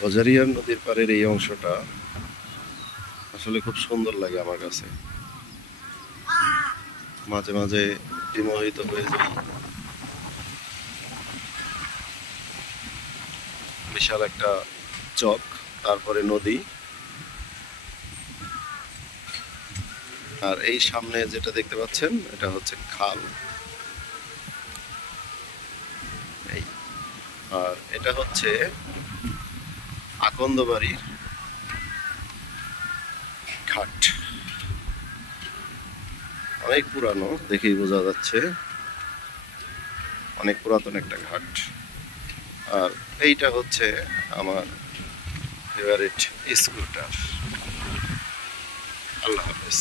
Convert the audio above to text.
গজারিয়া নদীর পাড়ের এই অংশটা আসলে খুব সুন্দর লাগে আমার কাছে। মাঝে মাঝে বিমোহিত হয়ে যাই। বিশাল একটা চক, তারপরে নদী, আর এই সামনে যেটা দেখতে পাচ্ছেন এটা হচ্ছে খাল। এই, আর এটা হচ্ছে আকন্দবাড়ির ঘাট। অনেক পুরানো, দেখেই বোঝা যাচ্ছে অনেক পুরাতন একটা ঘাট। আর এইটা হচ্ছে আমার ফেভারিট স্কুটার। আল্লাহ হাফেজ।